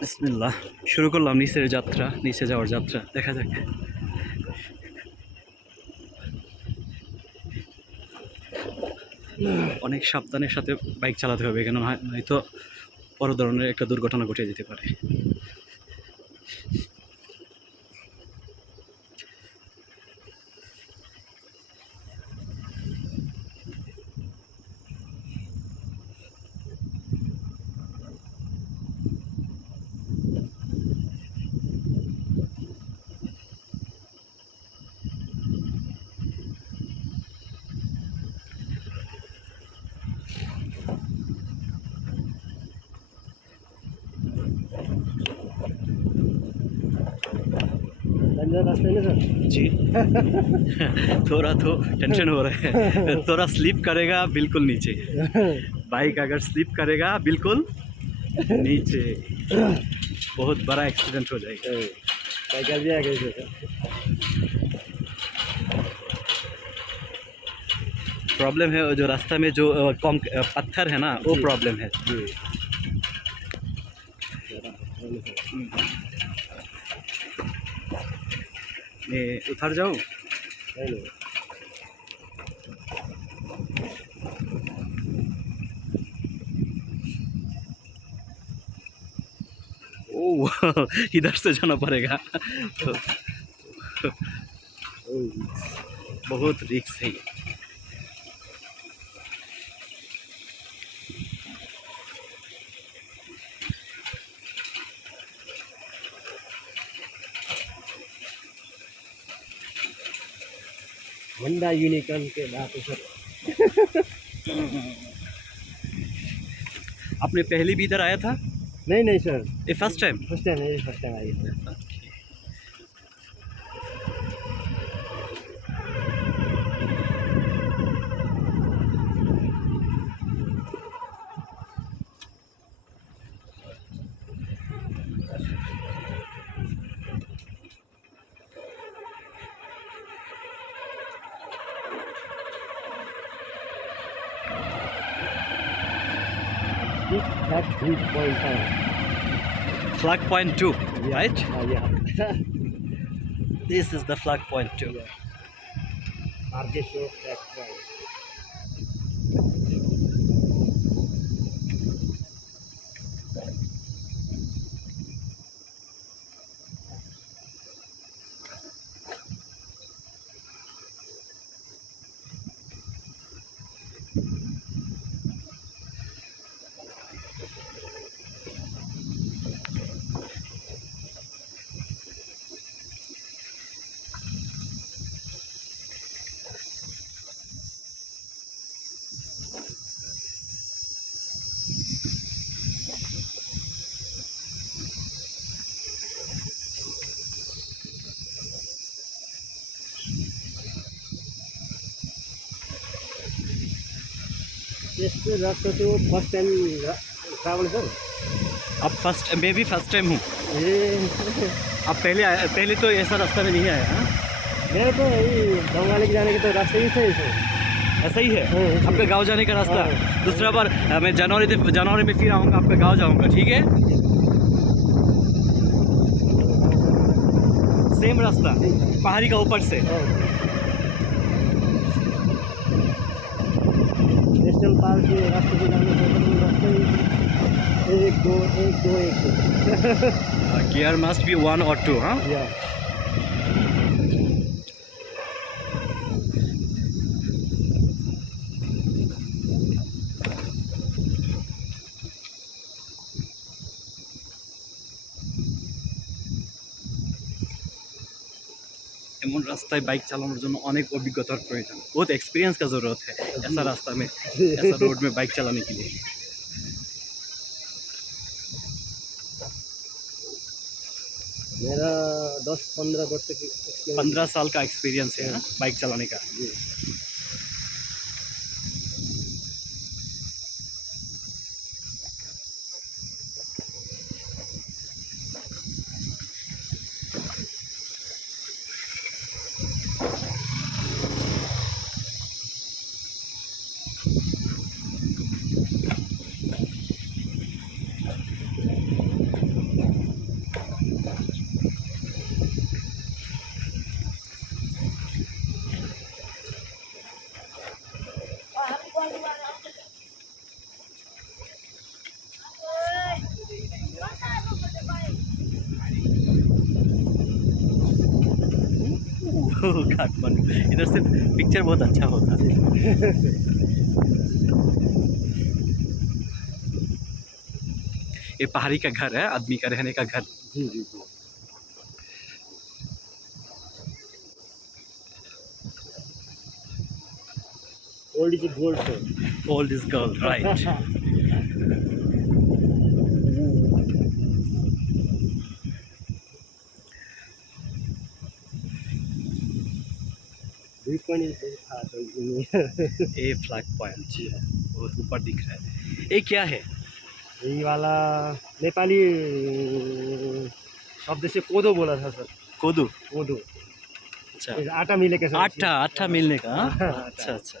বিসমিল্লাহ, শুরু করলাম নিচের যাত্রা, নিচে যাওয়ার যাত্রা। দেখা যাক। অনেক সাবধানের সাথে বাইক চালাতে হবে, কেন হয়তো বড় ধরনের একটা দুর্ঘটনা ঘটে যেতে পারে। जी थोड़ा तो टेंशन हो रहा है। थोड़ा स्लिप करेगा बिल्कुल नीचे, बाइक अगर स्लिप करेगा बिल्कुल नीचे, बहुत बड़ा एक्सीडेंट हो जाएगा। प्रॉब्लम है जो रास्ता में जो पत्थर है ना, वो प्रॉब्लम है। मैं उतर जाऊँ? ओह इधर से जाना पड़ेगा। बहुत रिस्क है। होंडा यूनिकॉर्न के बात है सर। आपने पहले भी इधर आया था? नहीं सर, ये फर्स्ट टाइम? फर्स्ट टाइम है, फर्स्ट टाइम आई है। Flag 3.5. Flag point 2, right? Yeah. This is the flag point 2. Yeah. Target show flag point. यस्तो रास्ता तो फर्स्ट टाइम ट्रैवल सर। अब फर्स्ट, मैं भी फर्स्ट टाइम हूँ। ए अब पहले तो ऐसा रास्ता में नहीं आया है। मेरा तो यही बंगाली के जाने के तो रास्ते ही सही सर। ऐसा ही है हाँ। आपका गांव जाने का रास्ता। हाँ। दूसरा बार मैं जनवरी में फिर आऊँगा, आपका गांव जाऊँगा, ठीक है? सेम रास्ता पहाड़ी का ऊपर से। नेशनल पार्क के रास्ते से जाने का रास्ते एक दो एक दो एक दो। गियर मस्ट बी 1 or 2, हाँ? या এমন রাস্তায় বাইক চালানোর জন্য অনেক অভিজ্ঞতার প্রয়োজন, बहुत एक्सपीरियंस का ज़रूरत है ऐसा रास्ता में, ऐसा रोड में बाइक चलाने के लिए। मेरा 10-15 वर्ष की एक्सपीरियंस। 15 साल का एक्सपीरियंस है ना बाइक चलाने का। जी। काठमांडू इधर से पिक्चर बहुत अच्छा होता है। ये पहाड़ी का घर है, आदमी का रहने का घर। जी जी जी। Old is gold sir. Old is gold, right. View point is ये फ्लैग पॉइंट है, बहुत ऊपर दिख रहा है। ये क्या है? यही वाला नेपाली शब्द से कोदो बोला था सर। कोदू। कोदो अच्छा, आटा मिले के साथ आटा आटा मिलने का, हाँ? आटा। अच्छा अच्छा।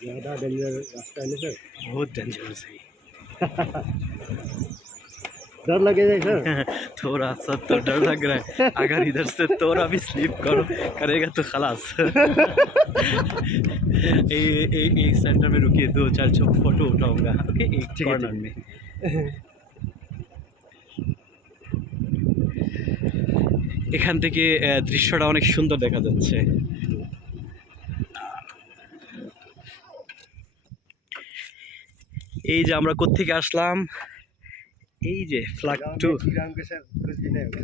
ज़्यादा डेंजर रास्ता है ना सर। बहुत डेंजरस है। डर लगेगा सर। थोड़ा सा तो डर लग रहा है, अगर इधर से थोड़ा भी स्लिप करेगा तो खलास। एक सेंटर में रुकिए, 2-4 फोटो उठाऊंगा, ओके, एक ठीक है, कॉर्नर में। এখান থেকে দৃশ্যটা অনেক সুন্দর দেখা যাচ্ছে। এই যে আমরা কোত্থেকে আসলাম, এই যে ফ্ল্যাগ টু, ग्राम के सर कुछ भी नहीं होगा।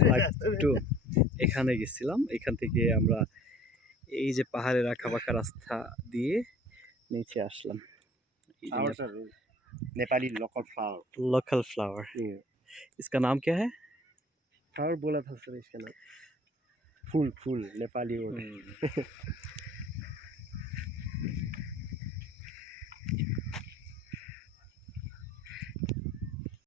ফ্ল্যাগ টু এখানে গেছিলাম। এখান থেকে আমরা এই যে পাহাড়ের আঁকা বাঁকা রাস্তা দিয়ে নিচে আসলাম। Flower sir Nepali local flower. Local flower, इसका नाम क्या है? फ्लावर बोला था सर इसका नाम। फूल फूल नेपाली वर्ड।